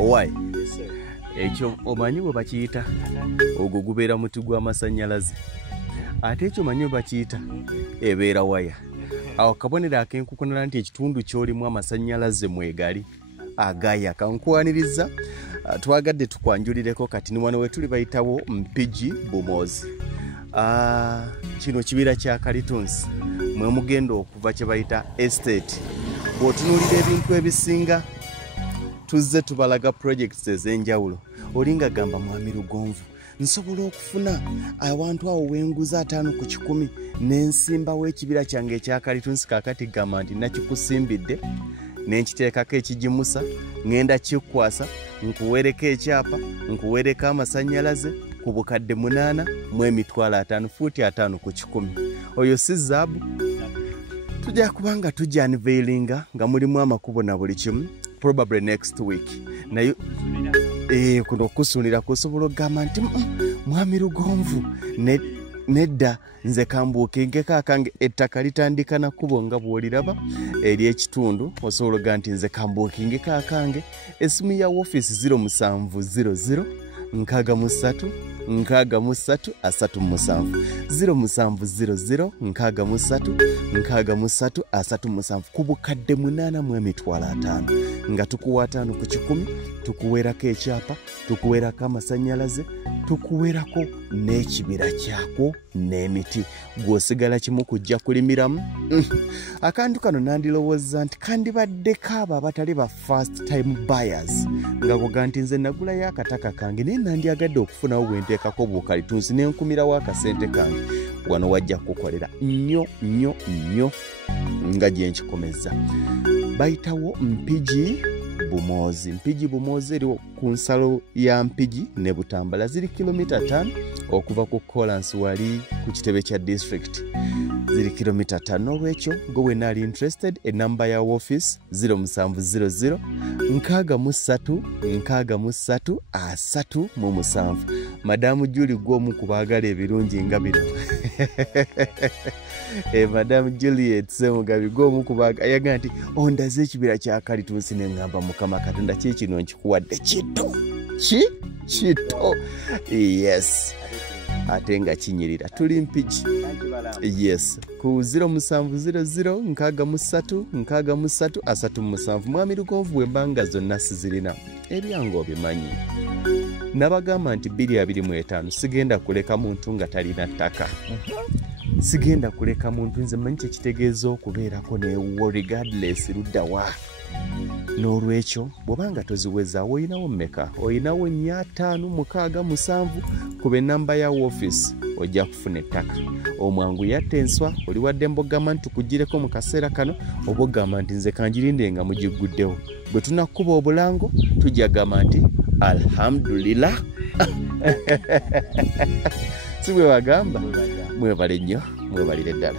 Why? Ekyo omanyi bwe bakiyita ogwo gubeera muti gw'amasannyalaze. Ate ekyo omanyi bwe bakiyita ebeera waya. Awo kabonero ak'enkukunala nti ekitundu ky'olimu amasannyalaze mwegali agaya. Kankwaniriza twagadde tukwanjulireko kati ni wano we tuli bayitawo Mpigi Bumozi. Kino kibira kya Kalitunsi mwe mugenda okuva kye bayita estate. Bw'otunuulira ebintu ebisinga tuzze tubalaga projects ez'enjawulo. Olinga gamba Mwami Lugonvu nsobola okufuna abantu awo wenguza 5 ku 10 n'ensimbawo ekibira kyange ekya Kalitunsi kakati gamba nti nakikusimbidde n'enkiteekako ekigimusa ngenda kikwasa nkuweereko ekyapa nkuweereko amasannyalaze ku bukadde 8 mu emitwalo 5 fuuti 5 ku 10. Oyo si zaabu. Tujja kubanga tujja unveilinga nga mulimu amakubo na buli kimu probably next week. Nayo kuno kusunira kusobola okugamba nti Mwami Lugonvu nedda nze kambuukinge kakange ettaka litandika na kubo nga bw'oliraba eri ekitundu osobola okugamba nti nze kambuukinge kakange. Esimu ya office 0700 63 63 37 0700 63 63 37 ku bukadde 8 mu emitwalo 5 nga tukuwa 5 ku 10 tukuweerako ekyapa tukuweerako amasannyalaze tukuweerako n'ekibira kyako n'emiti gw'osigala kimu kujja kulimiramu. Akantu kano nandilowooza nti kandibaddeko abo abatali ba first time buyers nga kuga nti nze nagulayo akataka kange naye nandyagadde okufunawo bwe nteekako Kalitunsi n'enkumirawo akasente kange wano wajja kukolera nnyo nga gye nkikomeza. Bayitawo Mpigi Bumozi. Mpigi Bumozi eri ku nsalo ya Mpigi ne Butambala ziri kilomita 5 okuva ku Kolansi wali ku kitebe kya district. Ziri kilomita 5 olwekyo gwe wena ali interested enamba ya office 0700 63 63 37. Madamu Julie gwomu kubaagala ebirungi nga bino. Madamu Juliet Semugabi gwomu kubaagala yaga nti ondaze ekibira kya Kalitunsi ne ngamba Mukama Katonda kino nkikuwadde kito. Kito. Yes. Ate nga kinyirira tuli Mpigi. Yes. Ku 0700 63 63 37. Mwami Lugonvu embanga zonna sizirina ebyango bimanyi. Nabagamba nti 2025 sigenda kuleka muntu nga talina ttaka. Sigenda kuleka muntu nze manyi kitegeeza okubeerako neewuwo regardless luddawa. N'olwekyo bw'obanga toziweza oyinawo mmeka? Oyinawo 567 kuba ennamba ya office ojja kufuna ettaka. Omwangu yatta enswa oli wadde mbogamba nti tukugireko mu kaseera kano oba ogamba nti nze kanjirinde nga mugiguddewo. Bwe tunakuba obulango tujja gamba nti alhamdulillah. Si bwe bagamba mwebale nnyo mwebalire ddala.